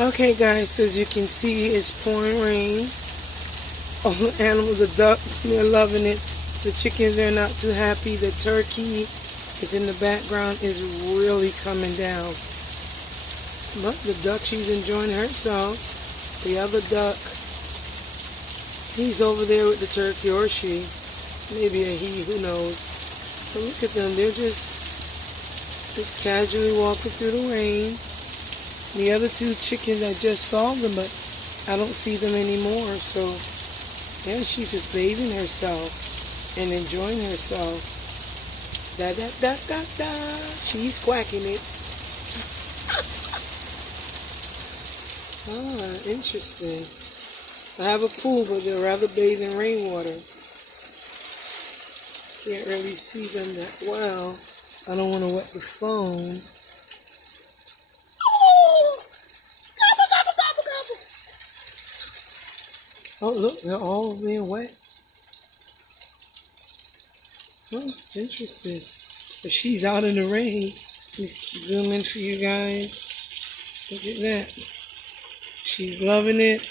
Okay guys, so as you can see, it's pouring rain. All the animals, the duck, they're loving it. The chickens are not too happy. The turkey is in the background, is really coming down. But the duck, she's enjoying herself. The other duck, he's over there with the turkey, or she. Maybe a he, who knows. But look at them, they're just casually walking through the rain. The other two chickens, I just saw them, but I don't see them anymore. So, yeah, she's just bathing herself and enjoying herself. Da da da da da. She's quacking it. Ah, interesting. I have a pool, but they'll rather bathe in rainwater. Can't really see them that well. I don't want to wet the phone. Oh, look, they're all being wet. Oh, interesting. But she's out in the rain. Let me zoom in for you guys. Look at that. She's loving it.